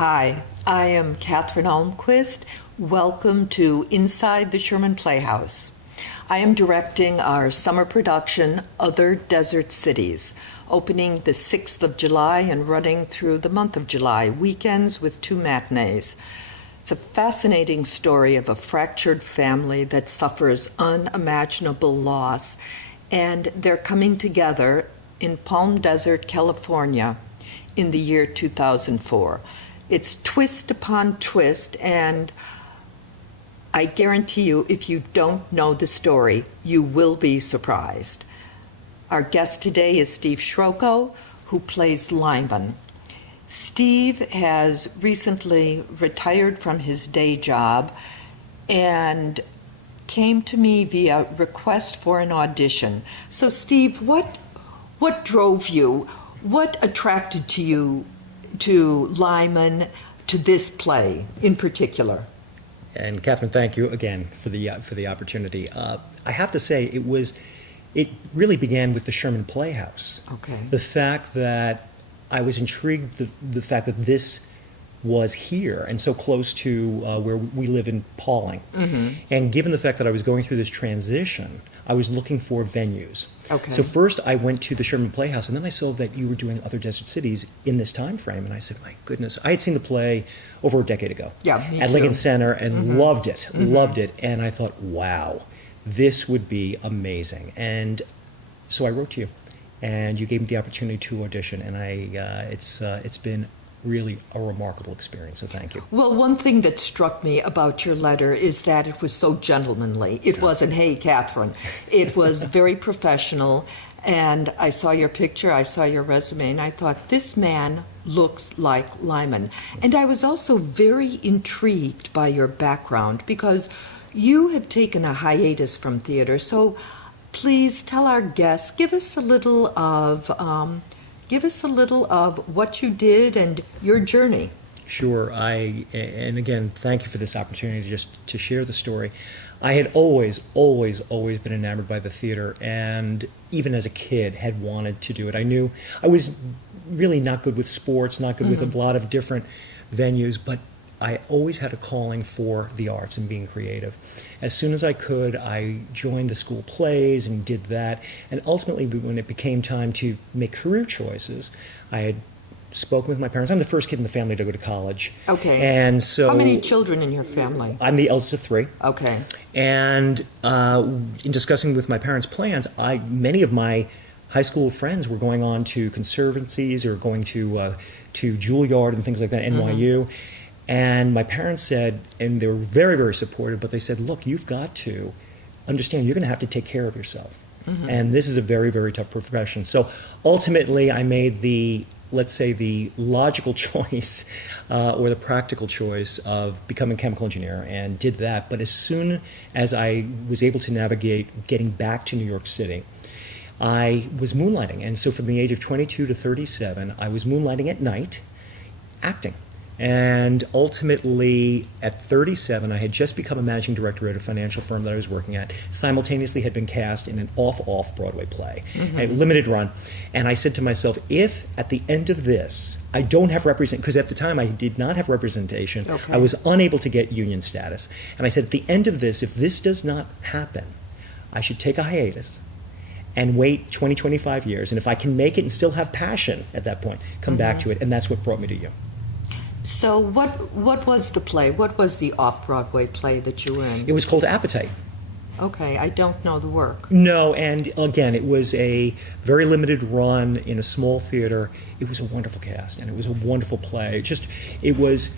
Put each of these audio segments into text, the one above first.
Hi, I am Catherine Almquist. Welcome to Inside the Sherman Playhouse. I am directing our summer production, Other Desert Cities, opening the 6th of July and running through the month of July, weekends with 2 matinees. It's a fascinating story of a fractured family that suffers unimaginable loss, and they're coming together in Palm Desert, California, in the year 2004. It's twist upon twist, and I guarantee you, if you don't know the story, you will be surprised. Our guest today is Steve Schroko, who plays Lyman. Steve has recently retired from his day job and came to me via request for an audition. So, Steve, what drove you? What attracted to you to Lyman, to this play in particular? And Catherine, thank you again for the opportunity. I have to say, it really began with the Sherman Playhouse. Okay. The fact that I was intrigued, the fact that this was here and so close to where we live in Pauling. Mm-hmm. And given the fact that I was going through this transition, I was looking for venues. Okay. So first I went to the Sherman Playhouse, and then I saw that you were doing Other Desert Cities in this time frame, and I said, my goodness. I had seen the play over a decade ago at Lincoln Center and loved it. And I thought, wow, this would be amazing. And so I wrote to you, and you gave me the opportunity to audition, and it's been really a remarkable experience, so thank you. Well, one thing that struck me about your letter is that it was so gentlemanly. It wasn't, hey, Catherine. It was very professional, and I saw your picture, I saw your resume, and I thought, this man looks like Lyman. And I was also very intrigued by your background, because you have taken a hiatus from theater, so please tell our guests, give us a little of what you did and your journey. Sure. And again, thank you for this opportunity just to share the story. I had always been enamored by the theater, and even as a kid had wanted to do it. I knew I was really not good with sports, not good with a lot of different venues, but I always had a calling for the arts and being creative. As soon as I could, I joined the school plays and did that. And ultimately, when it became time to make career choices, I had spoken with my parents. I'm the first kid in the family to go to college. Okay. And so, how many children in your family? I'm the eldest of 3. Okay. And in discussing with my parents' plans, many of my high school friends were going on to conservancies or going to Juilliard and things like that, NYU. And my parents said, and they were very, very supportive, but they said, look, you've got to understand you're going to have to take care of yourself. And this is a very, very tough profession. So ultimately, I made the logical choice or the practical choice of becoming a chemical engineer, and did that. But as soon as I was able to navigate getting back to New York City, I was moonlighting. And so from the age of 22 to 37, I was moonlighting at night, acting. And ultimately, at 37, I had just become a managing director at a financial firm that I was working at, simultaneously had been cast in an off-Broadway play, a limited run. And I said to myself, if at the end of this, I don't have representation, because at the time I did not have representation, I was unable to get union status. And I said, at the end of this, if this does not happen, I should take a hiatus and wait 20, 25 years. And if I can make it and still have passion at that point, come back to it. And that's what brought me to you. So what was the play? What was the off-Broadway play that you were in? It was called Appetite. Okay, I don't know the work. No, and again, it was a very limited run in a small theater. It was a wonderful cast, and it was a wonderful play. It was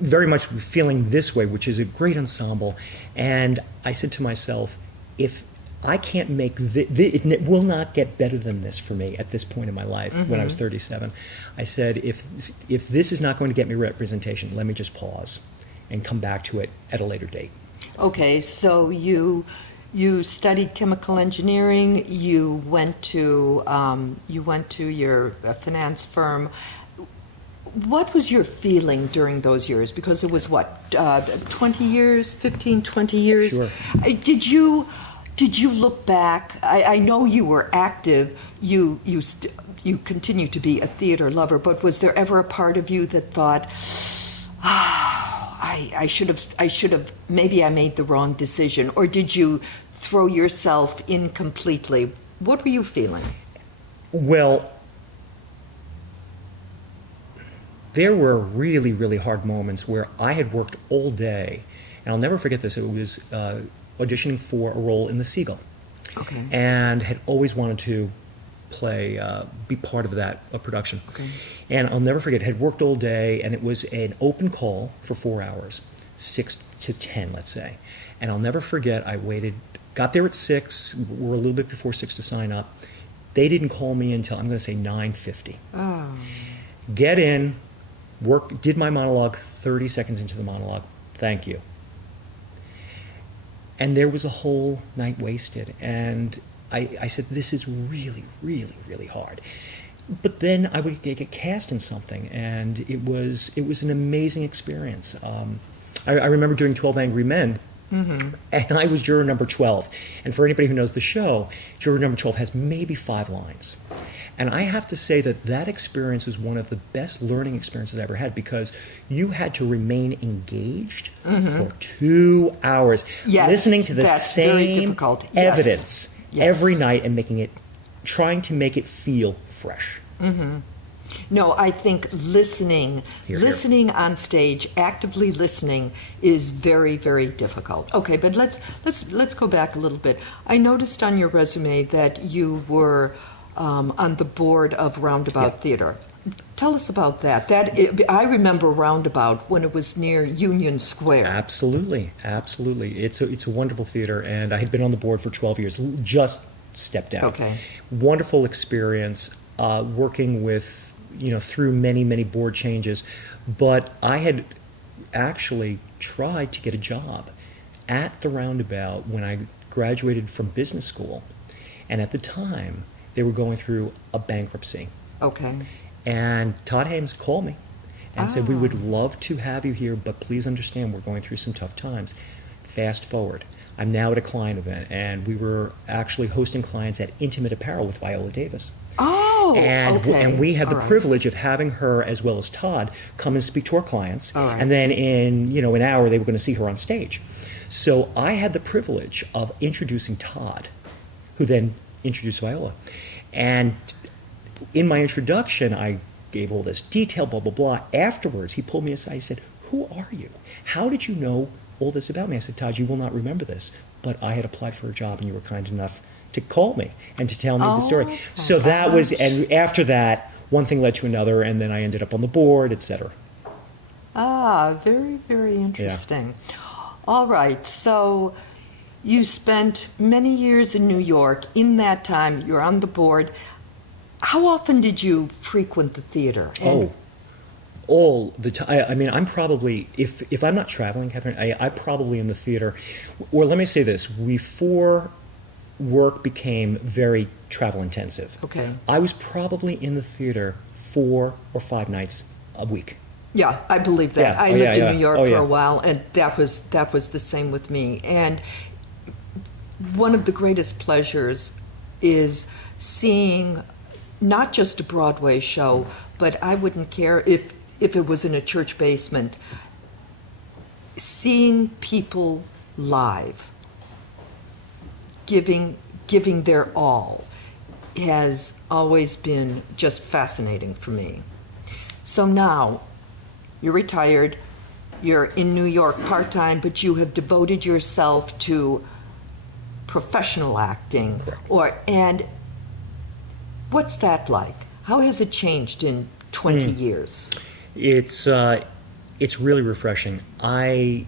very much feeling this way, which is a great ensemble. And I said to myself, if I can't make it will not get better than this for me at this point in my life when I was 37. I said, if this is not going to get me representation, let me just pause and come back to it at a later date. Okay, so you studied chemical engineering. You went to your finance firm. What was your feeling during those years? Because it was 20 years, 15, 20 years. Sure. Did Did you look back? I know you were active. You continue to be a theater lover, but was there ever a part of you that thought, I should have, maybe I made the wrong decision, or did you throw yourself in completely? What were you feeling? Well, there were really, really hard moments where I had worked all day, and I'll never forget this. It was auditioning for a role in The Seagull, Okay. and had always wanted to be part of that production. Okay. And I'll never forget, had worked all day, and it was an open call for 4 hours, 6 to 10, let's say. And I'll never forget, I waited, got there at 6, we're a little bit before 6 to sign up. They didn't call me until, I'm going to say, 9:50. Oh. Get in, did my monologue, 30 seconds into the monologue, thank you. And there was a whole night wasted. And I said, this is really, really, really hard. But then I would get cast in something, and it was an amazing experience. I remember doing 12 Angry Men, and I was juror number 12. And for anybody who knows the show, juror number 12 has maybe 5 lines. And I have to say that experience was one of the best learning experiences I ever had, because you had to remain engaged for 2 hours, Yes, listening to the that's very same difficult. Yes. evidence Yes. every night and trying to make it feel fresh. No, I think listening on stage, actively listening, is very, very difficult. Okay, but let's go back a little bit. I noticed on your resume that you were on the board of Roundabout Theater. Tell us about that. I remember Roundabout when it was near Union Square. Absolutely. It's a wonderful theater, and I had been on the board for 12 years. Just stepped out. Okay. Wonderful experience working with, through many, many board changes. But I had actually tried to get a job at the Roundabout when I graduated from business school, and at the time they were going through a bankruptcy. Okay. And Todd Hames called me and said, we would love to have you here, but please understand we're going through some tough times. Fast forward. I'm now at a client event, and we were actually hosting clients at Intimate Apparel with Viola Davis. Oh, okay. And we had the All right. privilege of having her, as well as Todd, come and speak to our clients. All right. And then in an hour, they were going to see her on stage. So I had the privilege of introducing Todd, who then introduced Viola. And in my introduction, I gave all this detail, blah, blah, blah. Afterwards, he pulled me aside. He said, who are you? How did you know all this about me? I said, Todd, you will not remember this, but I had applied for a job, and you were kind enough to call me and to tell me the story. So that was, and after that, one thing led to another, and then I ended up on the board, etc. Very, very interesting. All right, so you spent many years in New York. In that time, you're on the board. How often did you frequent the theater? All the time. I mean, I'm probably, if I'm not traveling, Catherine, I probably in the theater, or let me say this, before work became very travel intensive. Okay. I was probably in the theater 4 or 5 nights a week. Yeah, I believe that. Yeah. I lived in New York for yeah. a while, and that was the same with me. And one of the greatest pleasures is seeing not just a Broadway show, but I wouldn't care if it was in a church basement, seeing people live, giving their all, has always been just fascinating for me. So now, you're retired, you're in New York part-time, but you have devoted yourself to professional acting. And what's that like? How has it changed in 20 years? It's really refreshing. I,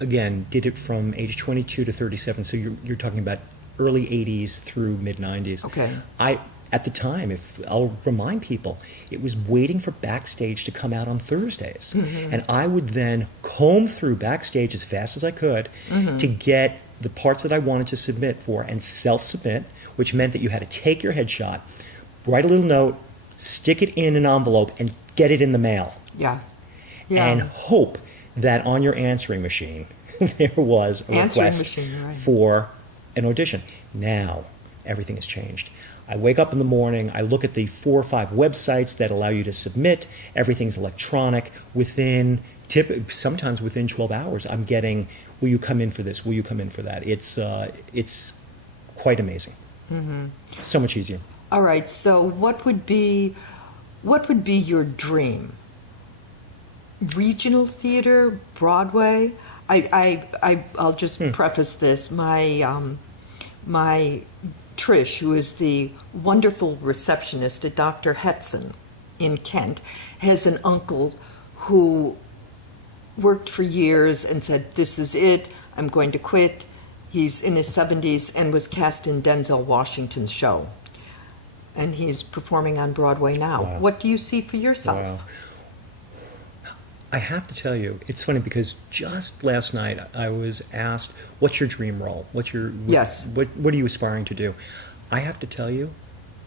again, did it from age 22 to 37, so you're talking about early 80s through mid 90s. Okay. At the time, I'll remind people, it was waiting for Backstage to come out on Thursdays. Mm-hmm. And I would then comb through Backstage as fast as I could to get the parts that I wanted to submit for and self-submit, which meant that you had to take your headshot, write a little note, stick it in an envelope, and get it in the mail. Yeah. And hope that on your answering machine there was a request right. for an audition. Now, everything has changed. I wake up in the morning, I look at the 4 or 5 websites that allow you to submit. Everything's electronic. Sometimes within 12 hours, I'm getting, will you come in for this? Will you come in for that? It's quite amazing. Mm-hmm. So much easier. All right. So what would be your dream? Regional theater, Broadway? I'll just preface this. My Trish, who is the wonderful receptionist at Dr. Hetson in Kent, has an uncle who worked for years and said, "This is it. I'm going to quit." He's in his 70s and was cast in Denzel Washington's show. And he's performing on Broadway now. Wow. What do you see for yourself? Wow. I have to tell you, it's funny because just last night I was asked, "What's your dream role? Yes. What are you aspiring to do?" I have to tell you,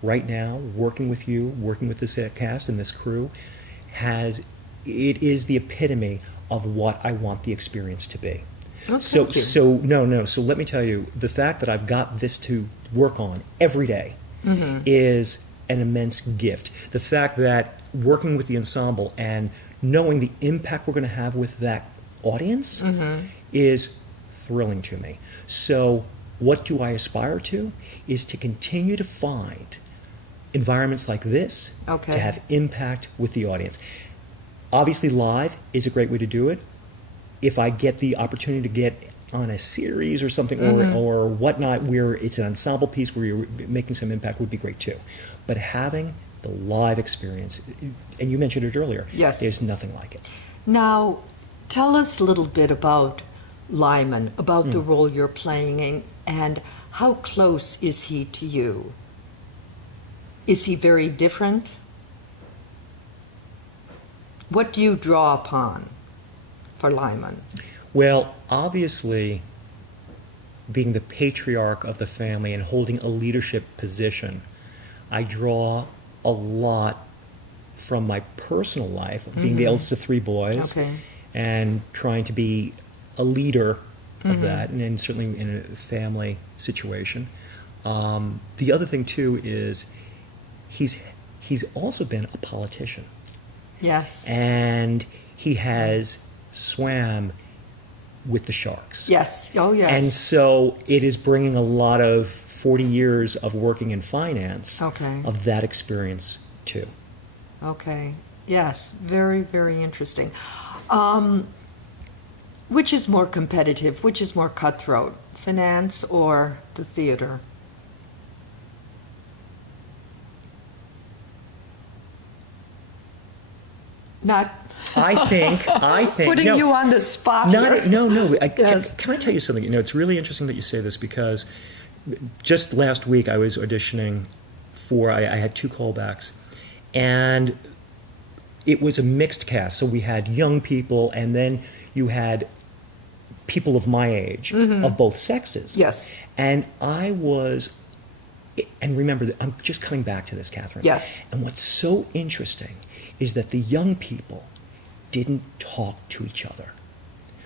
right now, working with you, working with this cast and this crew, it is the epitome of what I want the experience to be. Oh, thank you. So let me tell you, the fact that I've got this to work on every day is an immense gift. The fact that working with the ensemble and knowing the impact we're going to have with that audience is thrilling to me. So what do I aspire to? Is to continue to find environments like this to have impact with the audience. Obviously, live is a great way to do it. If I get the opportunity to get on a series or something or whatnot where it's an ensemble piece where you're making some impact would be great too. But having the live experience, and you mentioned it earlier, yes, there's nothing like it. Now, tell us a little bit about Lyman, about the role you're playing, and how close is he to you? Is he very different? What do you draw upon for Lyman? Well, obviously, being the patriarch of the family and holding a leadership position, I draw a lot from my personal life, being the eldest of 3 boys, and trying to be a leader of that, and then certainly in a family situation. The other thing, too, is he's also been a politician. Yes. And he has swam with the sharks. Yes. Oh, yes. And so it is bringing a lot of 40 years of working in finance of that experience, too. Okay. Yes. Very, very interesting. Which is more competitive? Which is more cutthroat? Finance or the theater? Not. I think. Putting you on the spot here. No. Yes. Can I tell you something? It's really interesting that you say this because just last week I was auditioning I had 2 callbacks, and it was a mixed cast. So we had young people, and then you had people of my age, of both sexes. Yes. And remember, I'm just coming back to this, Catherine. Yes. And what's so interesting is that the young people didn't talk to each other.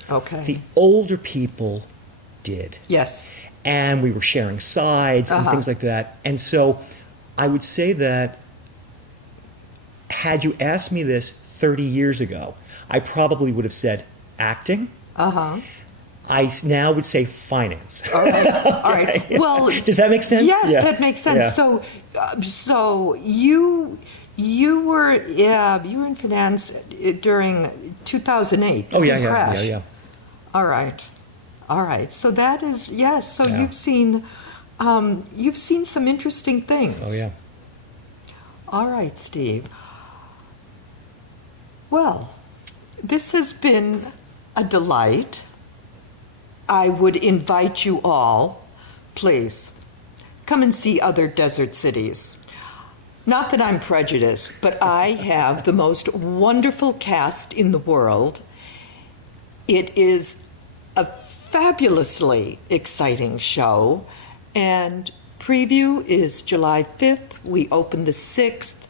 Okay. The older people did. Yes. And we were sharing sides and things like that. And so I would say that had you asked me this 30 years ago, I probably would have said acting. I now would say finance. All right. All right. Well, does that make sense? Yes, that makes sense. Yeah. So you were in finance during 2008. Oh yeah, crash. yeah. All right. So that is yes. So you've seen some interesting things. Oh yeah. All right, Steve. Well, this has been a delight. I would invite you all, please, come and see other desert cities. Not that I'm prejudiced, but I have the most wonderful cast in the world. It is a fabulously exciting show, and preview is July 5th. We open the 6th.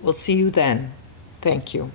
We'll see you then. Thank you.